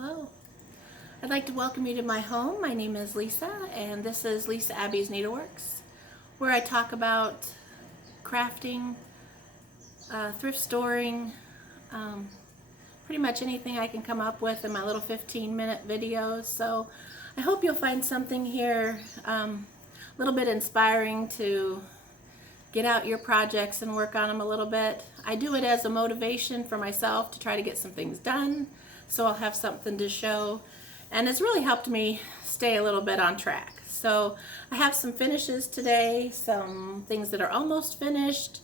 Hello. I'd like to welcome you to my home. My name is Lisa, and this is Lisa Abbey's Needleworks, where I talk about crafting, thrift storing, pretty much anything I can come up with in my little 15-minute videos. So I hope you'll find something here a little bit inspiring to get out your projects and work on them a little bit. I do it as a motivation for myself to try to get some things done, so I'll have something to show, and it's really helped me stay a little bit on track. So I have some finishes today, some things that are almost finished.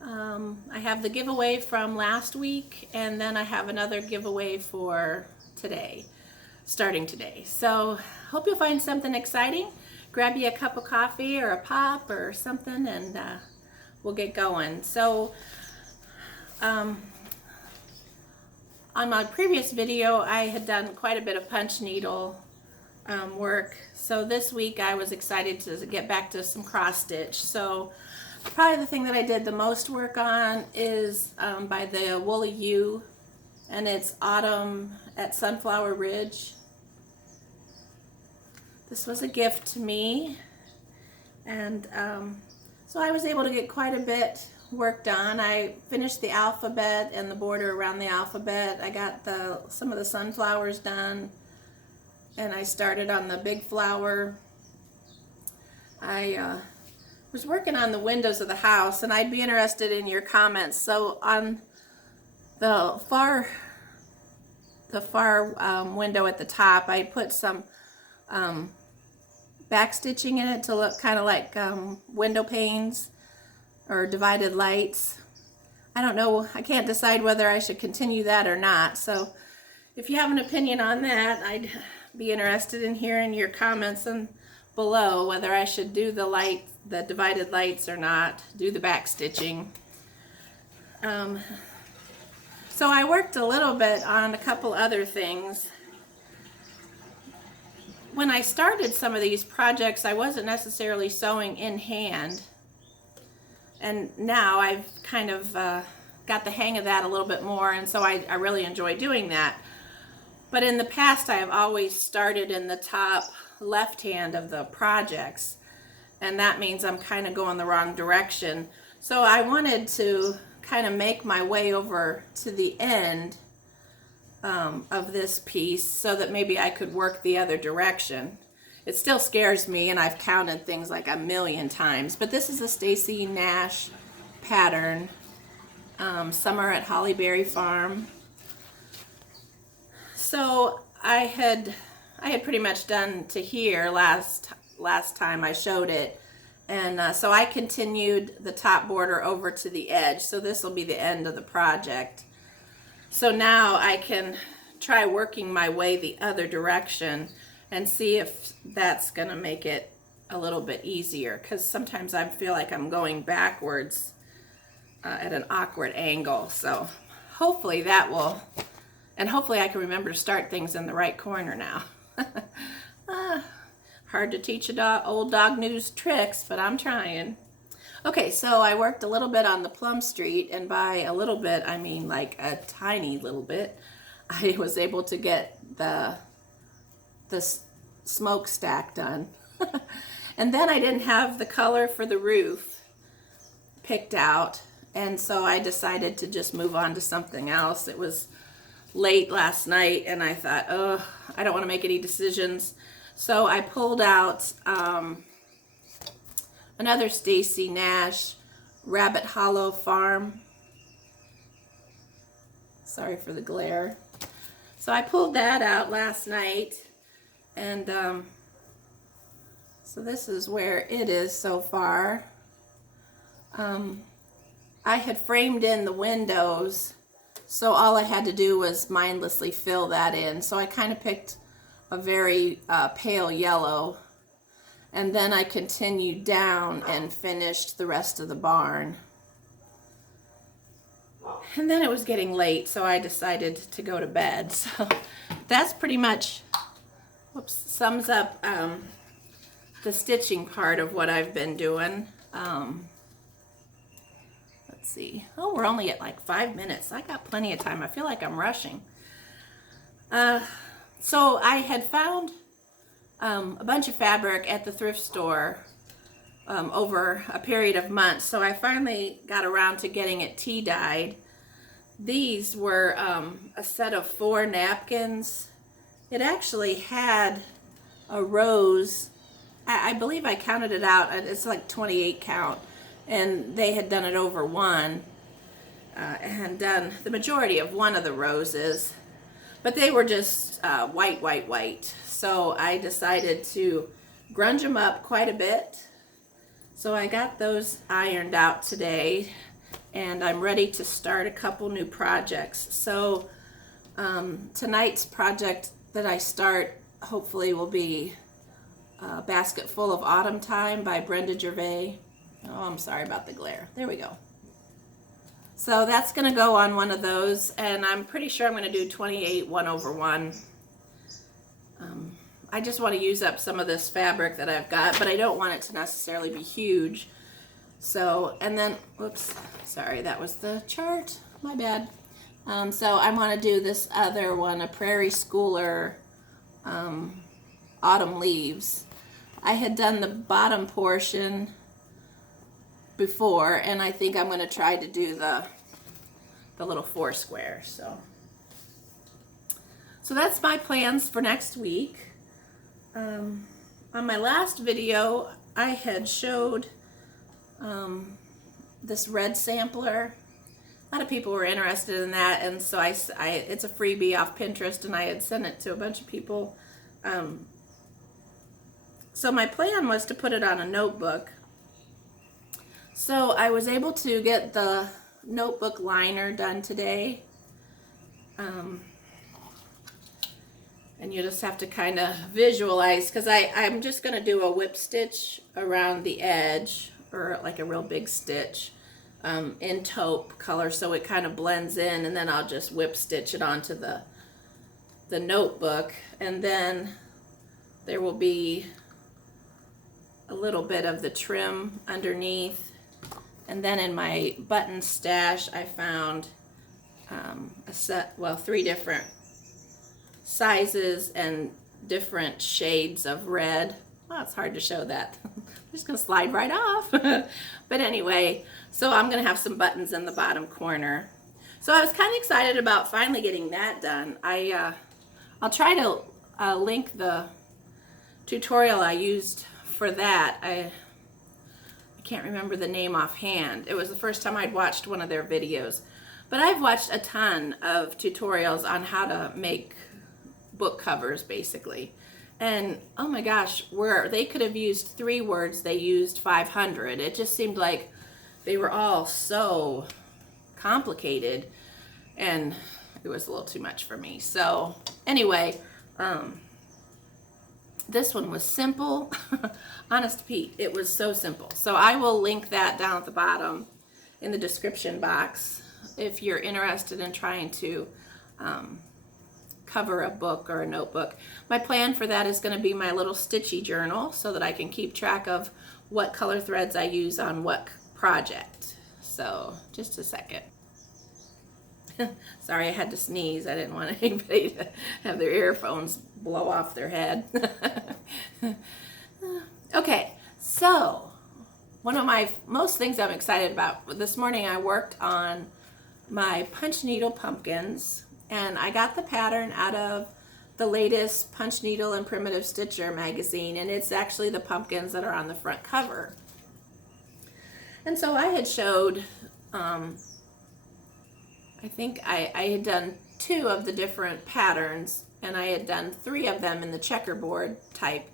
I have the giveaway from last week, and then I have another giveaway for today, starting today. So hope you'll find something exciting. Grab you a cup of coffee or a pop or something, and we'll get going. So on my previous video, I had done quite a bit of punch needle work. So this week I was excited to get back to some cross stitch. So probably the thing that I did the most work on is by the Woolly U, and it's Autumn at Sunflower Ridge. This was a gift to me, and so I was able to get quite a bit worked on. I finished the alphabet and the border around the alphabet. I got some of the sunflowers done, and I started on the big flower. I was working on the windows of the house, and I'd be interested in your comments. So on the far window at the top, I put some back stitching in it to look kind of like window panes or divided lights. I don't know, I can't decide whether I should continue that or not. So if you have an opinion on that, I'd be interested in hearing your comments below whether I should do the divided lights or not, do the back stitching. So I worked a little bit on a couple other things. When I started some of these projects, I wasn't necessarily sewing in hand, and now I've kind of got the hang of that a little bit more, and so I really enjoy doing that. But in the past, I have always started in the top left hand of the projects, and that means I'm kind of going the wrong direction. So I wanted to kind of make my way over to the end of this piece so that maybe I could work the other direction. It still scares me, and I've counted things like a million times, but this is a Stacy Nash pattern, Summer at Hollyberry Farm. So I had pretty much done to here last time I showed it, and so I continued the top border over to the edge, so this will be the end of the project. So now I can try working my way the other direction and see if that's going to make it a little bit easier, because sometimes I feel like I'm going backwards at an awkward angle. So hopefully that will, and hopefully I can remember to start things in the right corner now. Hard to teach old dog new tricks, but I'm trying. Okay, so I worked a little bit on the plum street, and by a little bit I mean like a tiny little bit. I was able to get the smokestack done. And then I didn't have the color for the roof picked out, and so I decided to just move on to something else. It was late last night, and I thought, oh, I don't want to make any decisions. So I pulled out another Stacy Nash Rabbit Hollow Farm. Sorry for the glare. So I pulled that out last night, and so this is where it is so far. I had framed in the windows, so all I had to do was mindlessly fill that in. So I kind of picked a very pale yellow, and then I continued down and finished the rest of the barn. And then it was getting late, so I decided to go to bed. So that's pretty much sums up the stitching part of what I've been doing. Let's see. Oh, we're only at like 5 minutes. I got plenty of time. I feel like I'm rushing. So I had found a bunch of fabric at the thrift store over a period of months. So I finally got around to getting it tea dyed. These were a set of 4 napkins. It actually had a rose. I believe I counted it out. It's like 28 count. And they had done it over one. And done the majority of one of the roses. But they were just white, white, white. So I decided to grunge them up quite a bit. So I got those ironed out today. And I'm ready to start a couple new projects. So tonight's project that I start hopefully will be a Basket Full of Autumn Time by Brenda Gervais. Oh, I'm sorry about the glare. There we go. So that's going to go on one of those, and I'm pretty sure I'm going to do 28 1/1. I just want to use up some of this fabric that I've got, but I don't want it to necessarily be huge. So, and then, whoops, sorry, that was the chart, my bad. So I want to do this other one, a Prairie Schooler Autumn Leaves. I had done the bottom portion before, and I think I'm going to try to do the little 4 squares. So that's my plans for next week. On my last video, I had showed this red sampler. A lot of people were interested in that, and so it's a freebie off Pinterest, and I had sent it to a bunch of people. So my plan was to put it on a notebook. So I was able to get the notebook liner done today. And you just have to kind of visualize, because I'm just going to do a whip stitch around the edge, or like a real big stitch in taupe color, so it kind of blends in, and then I'll just whip stitch it onto the notebook, and then there will be a little bit of the trim underneath. And then in my button stash, I found a set, well, 3 different sizes and different shades of red. Well, it's hard to show that. I'm just going to slide right off. But anyway, so I'm going to have some buttons in the bottom corner. So I was kind of excited about finally getting that done. I'll try to link the tutorial I used for that. I can't remember the name offhand. It was the first time I'd watched one of their videos. But I've watched a ton of tutorials on how to make book covers, basically. And oh my gosh, where they could have used 3 words, they used 500. It just seemed like they were all so complicated, and it was a little too much for me. So anyway, this one was simple. Honest to Pete, it was so simple. So I will link that down at the bottom in the description box if you're interested in trying to cover a book or a notebook. My plan for that is going to be my little stitchy journal, so that I can keep track of what color threads I use on what project. So just a second. Sorry, I had to sneeze. I didn't want anybody to have their earphones blow off their head. Okay, so one of my most things I'm excited about, this morning I worked on my punch needle pumpkins, and I got the pattern out of the latest Punch Needle and Primitive Stitcher magazine, and it's actually the pumpkins that are on the front cover. And so I had showed, I think I had done 2 of the different patterns, and I had done 3 of them in the checkerboard type,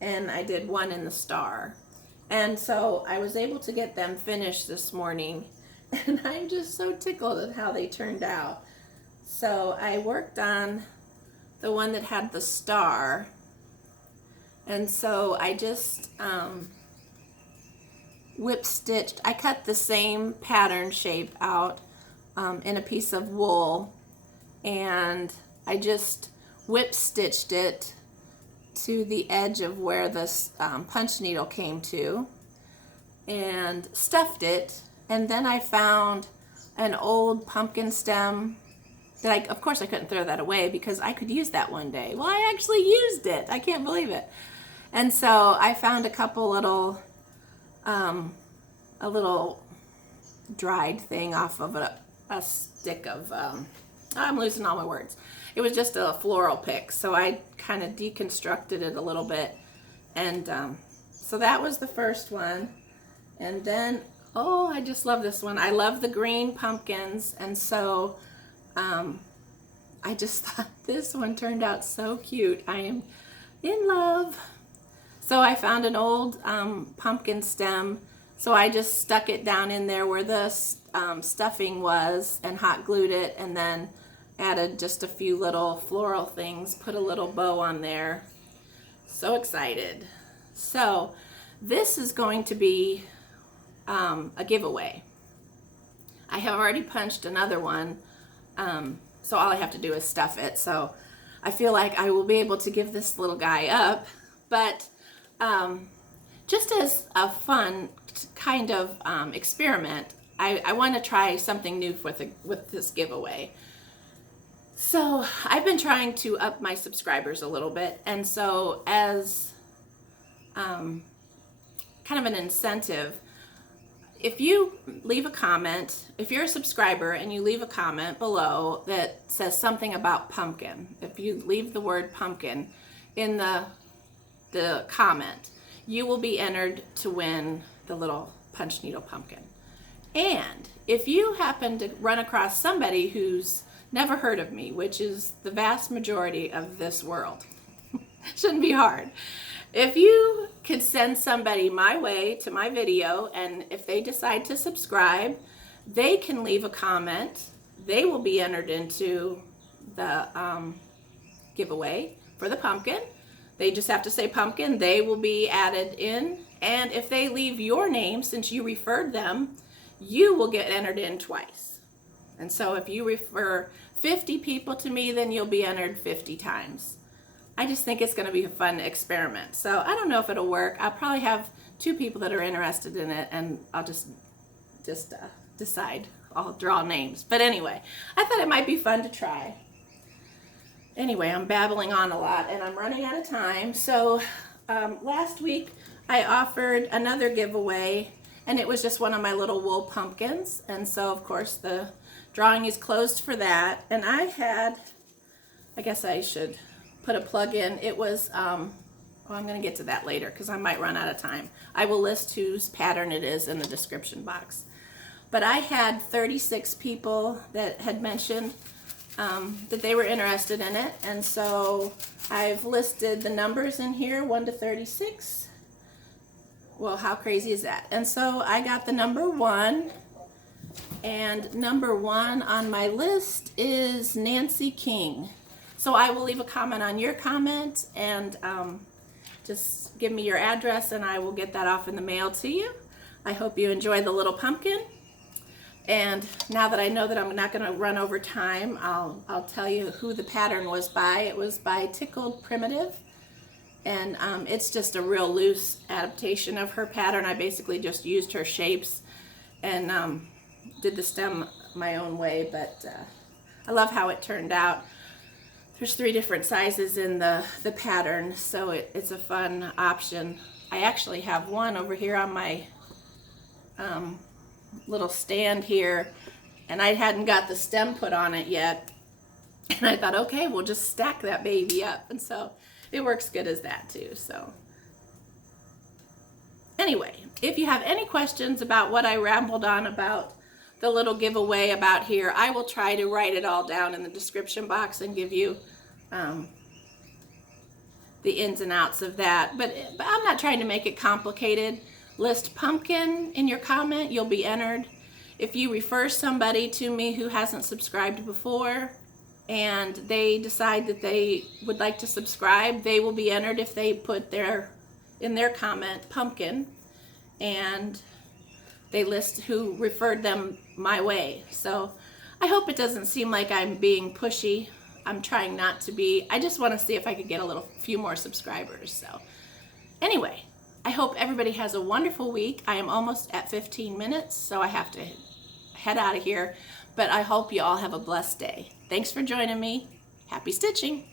and I did 1 in the star. And so I was able to get them finished this morning, and I'm just so tickled at how they turned out. So I worked on the one that had the star, and so I just whip stitched. I cut the same pattern shape out in a piece of wool, and I just whip stitched it to the edge of where this punch needle came to, and stuffed it. And then I found an old pumpkin stem of course I couldn't throw that away because I could use that one day. Well, I actually used it. I can't believe it. And so I found a couple little, a little dried thing off of a stick of, I'm losing all my words. It was just a floral pick. So I kind of deconstructed it a little bit. And so that was the first one. And then, oh, I just love this one. I love the green pumpkins. And so I just thought this one turned out so cute. I am in love. So I found an old pumpkin stem. So I just stuck it down in there where the stuffing was and hot glued it, and then added just a few little floral things, put a little bow on there. So excited. So this is going to be a giveaway. I have already punched another one, so all I have to do is stuff it. So I feel like I will be able to give this little guy up, but just as a fun kind of experiment, I want to try something new with this giveaway. So I've been trying to up my subscribers a little bit, and so as kind of an incentive, if you leave a comment, if you're a subscriber and you leave a comment below that says something about pumpkin, if you leave the word pumpkin in the comment, you will be entered to win the little punch needle pumpkin. And if you happen to run across somebody who's never heard of me, which is the vast majority of this world, shouldn't be hard. If you could send somebody my way to my video, and if they decide to subscribe, they can leave a comment. They will be entered into the giveaway for the pumpkin. They just have to say pumpkin. They will be added in. And if they leave your name, since you referred them, you will get entered in twice. And so if you refer 50 people to me, then you'll be entered 50 times. I just think it's going to be a fun experiment. So I don't know if it'll work. I'll probably have 2 people that are interested in it, and I'll just decide. I'll draw names. But anyway, I thought it might be fun to try. Anyway, I'm babbling on a lot, and I'm running out of time. So last week I offered another giveaway, and it was just one of my little wool pumpkins. And so, of course, the drawing is closed for that. And I guess I should put a plug in. It was, I'm going to get to that later because I might run out of time. I will list whose pattern it is in the description box. But I had 36 people that had mentioned that they were interested in it. And so I've listed the numbers in here, 1 to 36. Well, how crazy is that? And so I got the number 1. And number 1 on my list is Nancy King. So I will leave a comment on your comment, and just give me your address and I will get that off in the mail to you. I hope you enjoy the little pumpkin. And now that I know that I'm not going to run over time, I'll tell you who the pattern was by. It was by Tickled Primitive. And it's just a real loose adaptation of her pattern. I basically just used her shapes and did the stem my own way, but I love how it turned out. There's 3 different sizes in the pattern, so it's a fun option. I actually have one over here on my little stand here, and I hadn't got the stem put on it yet. And I thought, okay, we'll just stack that baby up. And so it works good as that too. So anyway, if you have any questions about what I rambled on about the little giveaway about here, I will try to write it all down in the description box and give you the ins and outs of that. But I'm not trying to make it complicated. List pumpkin in your comment, you'll be entered. If you refer somebody to me who hasn't subscribed before and they decide that they would like to subscribe, they will be entered if they put in their comment pumpkin, and they list who referred them my way. So I hope it doesn't seem like I'm being pushy. I'm trying not to be. I just want to see if I could get a few more subscribers. So anyway, I hope everybody has a wonderful week. I am almost at 15 minutes, so I have to head out of here. But I hope you all have a blessed day. Thanks for joining me. Happy stitching!